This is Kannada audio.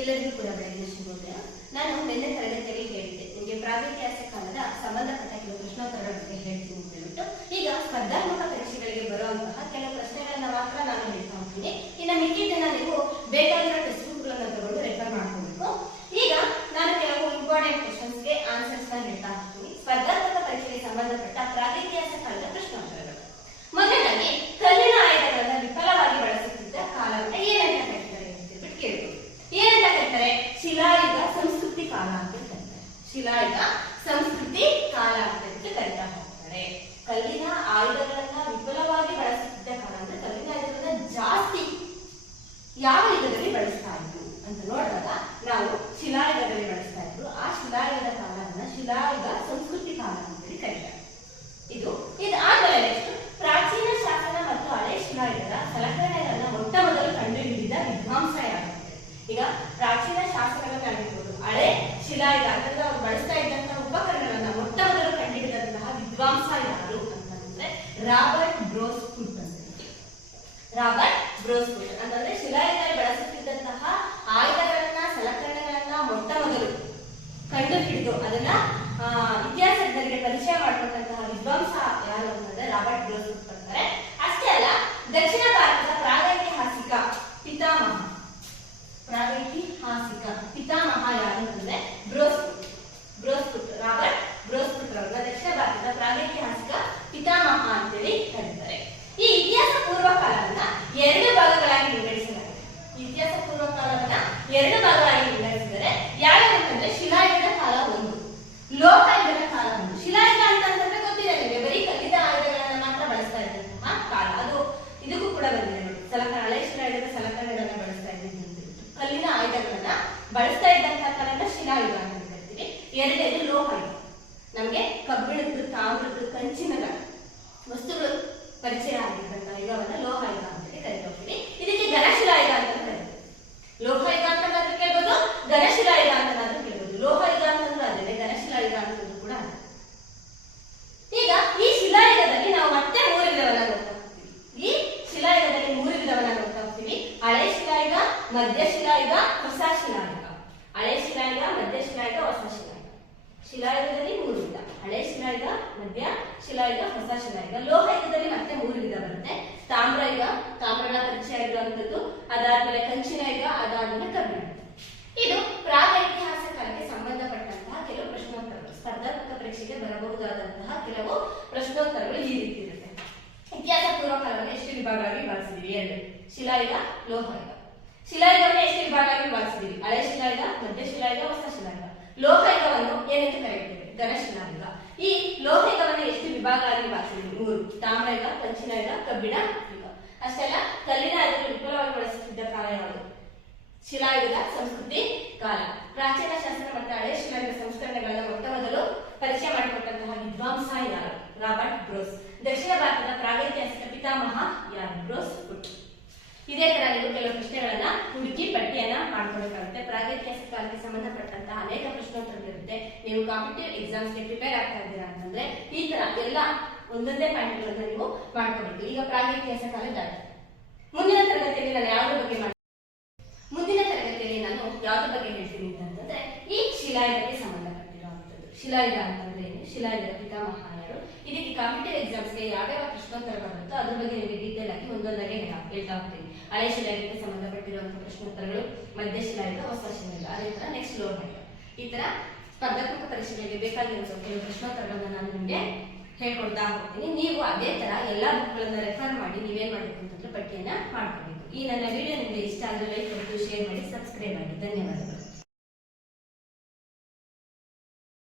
ಎಲ್ಲರಿಗೂ ಕೂಡ ಬೆಳಗಿನ ಶುಭೋದಯ. ನಾನು ನಿನ್ನೆ ತರಗತಿಯಲ್ಲಿ ಹೇಳಿದ್ದೆ ನಿಮಗೆ ಪ್ರಾಗೈತಿಹಾಸಿಕ ಕಾಲದ ಸಂಬಂಧಪಟ್ಟ ಕೆಲವು ಪ್ರಶ್ನೋತ್ತರಗಳ ಬಗ್ಗೆ ಹೇಳ್ತೀನಿ ಅಂತ ಹೇಳ್ಬಿಟ್ಟು. ಈಗ ಸ್ಪರ್ಧಾತ್ಮಕ ಪರೀಕ್ಷೆಗಳಿಗೆ ಬರುವಂತಹ ಕೆಲವು ಪ್ರಶ್ನೆಗಳನ್ನ ಮಾತ್ರ ನಾನು ಹೇಳ್ತಾ ಹೋಗ್ತೀನಿ. ಇನ್ನು ಮಿಕ್ಕಿದ್ದನ್ನ ನೀವು ಬೇಕಾಗಿರೋ ಟೆಕ್ಸ್ಟ್ ಬುಕ್ಗಳನ್ನ ತಗೊಂಡು ರೆಫರ್ ಮಾಡ್ಕೋಬೇಕು. ಈಗ ನಾನು ಕೆಲವು ಇಂಪಾರ್ಟೆಂಟ್ ಕ್ವೆಶ್ಚನ್ಸ್ಗೆ ಆನ್ಸರ್ಸ್ ನ ಹೇಳ್ತಾ ಹೋಗ್ತೀನಿ. ಸ್ಪರ್ಧಾತ್ಮಕ ಪರೀಕ್ಷೆಗೆ ಸಂಬಂಧಪಟ್ಟ ಪ್ರಾಗೈತಿಹಾಸಿಕ ಕಾಲದ ಪ್ರಶ್ನೋತ್ತರಗಳು. ಮೊದಲಾಗಿ ಕಲ್ಲಿನ ಆಯುಧಗಳನ್ನ ವಿಫಲವಾಗಿ ಬಳಸುತ್ತಿದ್ದ ಕಾಲವನ್ನ ಏನಂತ ಕರೀತಾರೆ ಅಂತ ಹೇಳ್ಬಿಟ್ಟು ಕೇಳ್ಬೋದು. ಏನಂತ ಕರೀತಾರೆ? ಶಿಲಾಯುಗ ಸಂಸ್ಕೃತಿ ಕಾಲ ಅಂತ ಕರೀತಾರೆ. ಶಿಲಾಯುಗ ಸಂಸ್ಕೃತಿ ಕಾಲ ಅಂತ ಕರೀತಾ ಹೋಗ್ತಾರೆ. ಕಲ್ಲಿನ ಆಯುಧಗಳನ್ನ ವಿಫಲವಾಗಿ ಬಳಸುತ್ತಿದ್ದ ಕಾಲ ಅಂದ್ರೆ ಕಲ್ಲಿನ ಆಯುಧಗಳನ್ನ ಜಾಸ್ತಿ ಯಾವ ಯುಗದಲ್ಲಿ ಬಳಸ್ತಾ ಇದ್ರು ಅಂತ ನೋಡಿದಾಗ ನಾವು ಶಿಲಾಯುಗದಲ್ಲಿ ಬಳಸ್ತಾ ಇದ್ರು. ಆ ಶಿಲಾಯುಗದ ಕಾಲವನ್ನ ಶಿಲಾಯುಗ ಸಂಸ್ಕೃತಿ ಕಾಲ ಅಂತೇಳಿ ಕರೀತಾರೆ. ಇದು ಆದ್ಮೇಲೆ ನೆಕ್ಸ್ಟ್ ಪ್ರಾಚೀನ ಶಾಸನ ಮತ್ತು ಹಳೆ ಶಿಲಾಯುಗದ ಸಲಕರಣೆಗಳನ್ನ ಮೊಟ್ಟ ಮೊದಲು ಕಂಡುಹಿಡಿದ ವಿದ್ವಾಂಸ ಯಾರು? ಈಗ ಪ್ರಾಚೀನ ಶಾಸನಗಳನ್ನ ಆಗಿರ್ಬೋದು, ಹಳೆ ಶಿಲಾಯುಗ ಅಂತಂದ್ರೆ ಅವ್ರು ಬಳಸ್ತಾ ಇದ್ದಂತಹ ಉಪಕರಣಗಳನ್ನ ಮೊಟ್ಟ ಮೊದಲು ಕಂಡುಹಿಡಿದಂತಹ ವಿದ್ವಾಂಸ ಯಾರು ಅಂತಂದ್ರೆ ರಾಬರ್ಟ್ ಬ್ರೋಸ್ಫುಟ್ ಅಂತ. ರಾಬರ್ಟ್ ಬ್ರೋಸ್ಫುಟ್ ಅಂತಂದ್ರೆ ಶಿಲಾಯುಗದಲ್ಲಿ ಬಳಸುತ್ತಿದ್ದಂತಹ ಆಯುಧಗಳನ್ನ ಸಲಕರಣೆಗಳನ್ನ ಮೊಟ್ಟ ಮೊದಲು ಕಂಡು ಹಿಡಿದು ಅದನ್ನ ಇತಿಹಾಸಜ್ಞರಿಗೆ ಪರಿಚಯ ಮಾಡಿಕೊಂಡಂತಹ ವಿದ್ವಾಂಸ ಯಾರು ಅಂತಂದ್ರೆ ರಾಬರ್ಟ್ ಬ್ರೋಸ್ಫುಟ್ ಬರ್ತಾರೆ. ಅಷ್ಟೇ ಅಲ್ಲ, ದಕ್ಷಿಣ ಭಾರತದ ಪ್ರಾಗೈತಿಹಾಸಿಕ ಪಿತಾಮಹ ಯಾರು ಅಂತಂದ್ರೆ ಬ್ರೋಸ್ಫುಟ್ ರಾಬರ್ಟ್ ಬ್ರೋಸ್ಫುಟ್ ಅವರನ್ನ ದಕ್ಷಿಣ ಭಾರತದ ಪ್ರಾಗೈತಿಹಾಸಿಕ ಪಿತಾಮಹ ಅಂತೇಳಿ ಕರೀತಾರೆ. ಈ ಇತಿಹಾಸ ಪೂರ್ವ ಕಾಲವನ್ನ ಎರಡು ಭಾಗಗಳಾಗಿ ವಿಂಗಡಿಸಲಾಗಿದೆ. ಇತಿಹಾಸ ಪೂರ್ವ ಕಾಲವನ್ನ ಎರಡು ಭಾಗಗಳಾಗಿ ವಿಂಗಡಿಸಿದರೆ ಯಾವ್ಯಾವ ಅಂತಂದ್ರೆ ಶಿಲಾಯುಗದ ಕಾಲ ಒಂದು, ಲೋಹಯುಗದ ಕಾಲ ಒಂದು. ಶಿಲಾಯುಗ ಅಂತಂದ್ರೆ ಗೊತ್ತಿದೆ ನಿಮಗೆ, ಬರೀ ಕಲ್ಲಿನ ಆಯುಧಗಳನ್ನ ಮಾತ್ರ ಬಳಸ್ತಾ ಇದ್ದಂತಹ ಕಾಲ. ಅದು ಇದಕ್ಕೂ ಕೂಡ ಬಂದಿದೆ ನೋಡಿ, ಹಳೆ ಶಿಲಾಯುಗದ ಸಲಕರಣೆಗಳನ್ನ ಬಳಸ್ತಾ ಇದ್ದಿದ್ದು ಅಂತ ಹೇಳ್ಬಿಟ್ಟು ಕಲ್ಲಿನ ಆಯುಧಗಳನ್ನ ಬಳಸ್ತಾ ಇದ್ದಂತಹ ಕಾಲನ ಶಿಲಾಯುಗ ಅಂತ ಕರಿತೀವಿ. ಎರಡನೇದು ಲೋಹಯುಗ. ನಮ್ಗೆ ಕಬ್ಬಿಣದ್ದು, ತಾಮ್ರದ್ದು, ಕಂಚಿನ ವಸ್ತುಗಳು ಪರಿಚಯ ಆಗಿದ್ದಂತಹ ಯುಗವನ್ನ ಲೋಹಯುಗ ಅಂತ ಕರಿತಾ ಹೋಗ್ತೀವಿ. ಇದಕ್ಕೆ ಘನಶಿಲಾಯುಗ ಅಂತ ಕರೀತೀವಿ. ಲೋಹಯುಗ ಅಂತಂದ್ರೆ ಕೇಳ್ಬೋದು, ಘನಶಿಲಾಯುಗ ಅಂತಂದ್ರೆ ಕೇಳ್ಬೋದು. ಲೋಹಯುಗ ಅಂತಂದ್ರೆ ಅದೇ, ಘನಶಿಲಾಯುಗ ಅಂತಂದ್ರೂ ಕೂಡ ಅದೇ. ಈಗ ಈ ಶಿಲಾಯುಗದಲ್ಲಿ ನಾವು ಮತ್ತೆ ಮೂರು ವಿಧವನ್ನ ನೋಡ್ತಾ ಹೋಗ್ತೀವಿ. ಈ ಶಿಲಾಯುಗದಲ್ಲಿ ಮೂರು ವಿಧವನ್ನ ನೋಡ್ತಾ ಹೋಗ್ತೀವಿ. ಹಳೆ ಶಿಲಾಯುಗ, ಮಧ್ಯ ಶಿಲಾಯುಗ, ಹೊಸ ಶಿಲಾಯುಗ. ಹಳೆ ಶಿಲಾಯುಗ, ಮಧ್ಯ ಶಿಲಾಯುಗ, ಹೊಸ ಶಿಲಾಯುಗ. ಶಿಲಾಯುಗದಲ್ಲಿ ಮೂರು ವಿಧ: ಹಳೆ ಶಿಲಾಯುಗ, ಮಧ್ಯ ಶಿಲಾಯುಗ, ಹೊಸ ಶಿಲಾಯುಗ. ಲೋಹಯುಗದಲ್ಲಿ ಮತ್ತೆ ಮೂರು ವಿಧ ಬರುತ್ತೆ: ತಾಮ್ರಯುಗ, ತಾಮ್ರದ ಪರಿಚಯ ಇರುವಂತದ್ದು, ಅದಾದ್ಮೇಲೆ ಕಂಚಿನ ಯುಗ, ಅದಾದ್ಮೇಲೆ ಕಬ್ಬಿಣ. ಇದು ಪ್ರಾಗೈತಿಹಾಸ ಕಾಲಕ್ಕೆ ಸಂಬಂಧಪಟ್ಟಂತಹ ಕೆಲವು ಪ್ರಶ್ನೋತ್ತರಗಳು. ಸ್ಪರ್ಧಾತ್ಮಕ ಪರೀಕ್ಷೆಗೆ ಬರಬಹುದಾದಂತಹ ಕೆಲವು ಪ್ರಶ್ನೋತ್ತರಗಳು ಈ ರೀತಿ ಇರುತ್ತೆ. ಇತಿಹಾಸ ಪೂರ್ವ ಕಾಲವನ್ನು ಎಷ್ಟು ವಿಭಾಗವಾಗಿ ವಿಭಾಗಿಸಿದೀವಿ? ಎರಡು: ಶಿಲಾಯುಗ, ಲೋಹಯುಗ. ಶಿಲಾಯುಗವನ್ನು ಎಷ್ಟು ವಿಭಾಗವಾಗಿ ವಿಭಾಗಿಸಿದೀವಿ? ಹಳೆ ಶಿಲಾಯುಗ, ಮಧ್ಯ ಶಿಲಾಯುಗ, ಹೊಸ ಶಿಲಾಯುಗ. ಲೋಹಯುಗವನ್ನು ಏನಂತ ಕರೆಯುತ್ತೇವೆ? ಘನಶಿಲಾಯುಗ. ಈ ಲೋಹಯುಗವನ್ನು ಎಷ್ಟು ವಿಭಾಗವಾಗಿ ವಿಭಾಗಿಸಿದೀವಿ? ಮೂರು: ತಾಮ್ರಯುಗ, ಕಂಚಿನ ಯುಗ, ಕಬ್ಬಿಣ ಯುಗ. ಅಷ್ಟೆಲ್ಲ ಕಲ್ಲಿನ ಆಯುಧಗಳು ವಿಫಲವಾಗಿ ಬಳಸುತ್ತಿದ್ದ ಕಾಲ ಯಾವುದು? ಶಿಲಾಯುಗದ ಸಂಸ್ಕೃತಿ ಕಾಲ. ಪ್ರಾಚೀನ ಶಾಸನ ಮತ್ತು ಹಳೆ ಶಿಲಾಯುಗದ ಸಂಸ್ಕರಣೆಗಳನ್ನ ಮೊಟ್ಟ ಮೊದಲು ಪರಿಚಯ ಮಾಡಿಕೊಟ್ಟಂತಹ ವಿದ್ವಾಂಸ ಯಾರು? Robert bros. ದಕ್ಷಿಣ ಭಾರತದ ಪ್ರಾಗೈತಿಹಾಸಿಕ ಪಿತಾಮಹ ಯಾರು? ಬ್ರೋಸ್ಫುಟ್. ಇದೇ ತರ ನೀವು ಕೆಲವು ಪ್ರಶ್ನೆಗಳನ್ನ ಹುಡುಕಿ ಪಟ್ಟಿಯನ್ನ ಮಾಡ್ಕೊಳ್ಬೇಕಾಗುತ್ತೆ. ಪ್ರಾಗೈತಿಹಾಸಿಕ ಕಾಲಕ್ಕೆ ಸಂಬಂಧಪಟ್ಟಂತಹ ಅನೇಕ ಪ್ರಶ್ನೋತ್ತರಗಳಿರುತ್ತೆ. ನೀವು ಕಾಂಪಿಟೇಟಿವ್ ಎಕ್ಸಾಮ್ಸ್ಗೆ ಪ್ರಿಪೇರ್ ಆಗ್ತಾ ಇದ್ದೀರಾ ಅಂತಂದ್ರೆ ಈ ತರ ಎಲ್ಲ ಒಂದೊಂದೇ ಪಾಯಿಂಟ್ಗಳನ್ನ ನೀವು ಮಾಡ್ಕೋಬೇಕು. ಈಗ ಪ್ರಾಗೈತಿಹಾಸಿಕ ಕಾಲ ದಾಟಿ ಮುಂದಿನ ತರಗತಿಯಲ್ಲಿ ನಾನು ಯಾವ್ದ್ರ ಬಗ್ಗೆ ಹೇಳ್ತೀನಿ ಅಂತಂದ್ರೆ ಈ ಶಿಲಾಯುಗಕ್ಕೆ ಸಂಬಂಧಪಟ್ಟಿರುವಂತದ್ದು. ಶಿಲಾಯುಗ ಅಂತಂದ್ರೆ ಏನು? ಶಿಲಾಯುಗದ ಪಿತಾಮಹ ಯಾರು? ಇದಕ್ಕೆ ಕಾಂಪಿಟೇಟಿವ್ ಎಕ್ಸಾಮ್ಸ್ಗೆ ಯಾವ್ಯಾವ ಪ್ರಶ್ನೋತ್ತರಗಳು ಬರುತ್ತೋ ಅದ್ರ ಬಗ್ಗೆ ನಿಮಗೆ ಡೀಟೇಲ್ ಆಗಿ ಒಂದೊಂದಾಗಿ ಹೇಳ್ತಾ ಹೋಗ್ತೀನಿ. ಹಳೆ ಶಿಲಾಯುಗಕ್ಕೆ ಸಂಬಂಧಪಟ್ಟಿರುವಂತಹ ಪ್ರಶ್ನೋತ್ತರಗಳು, ಮಧ್ಯ ಶಿಲಾಯುಗ, ಹೊಸ ಶಿಲಾಯುಗ, ಅದೇ ತರ ನೆಕ್ಸ್ಟ್ ಲೋಹಯುಗ. ಈ ತರ ಸ್ಪರ್ಧಾತ್ಮಕ ಪರೀಕ್ಷೆಗಳಿಗೆ ಬೇಕಾಗಿರುವ ಕೆಲವು ಪ್ರಶ್ನೋತ್ತರಗಳನ್ನ ನಾನು ನಿಮಗೆ ಹೇಳ್ಕೊಡ್ತಾ ಹೋಗ್ತೀನಿ. ನೀವು ಅದೇ ತರ ಎಲ್ಲಾ ಬುಕ್ಗಳನ್ನ ರೆಫರ್ ಮಾಡಿ ನೀವೇನ್ ಮಾಡ್ಬೇಕು ಅಂತಂದ್ರೆ ಪಟ್ಟಿಯನ್ನ ಮಾಡ್ಕೋಬೇಕು. ಈ ನನ್ನ ವಿಡಿಯೋ ನಿಮಗೆ ಇಷ್ಟ ಆದರೆ ಲೈಕ್ ಕೊಟ್ಟು ಶೇರ್ ಮಾಡಿ, ಸಬ್ಸ್ಕ್ರೈಬ್ ಮಾಡಿ. ಧನ್ಯವಾದಗಳು.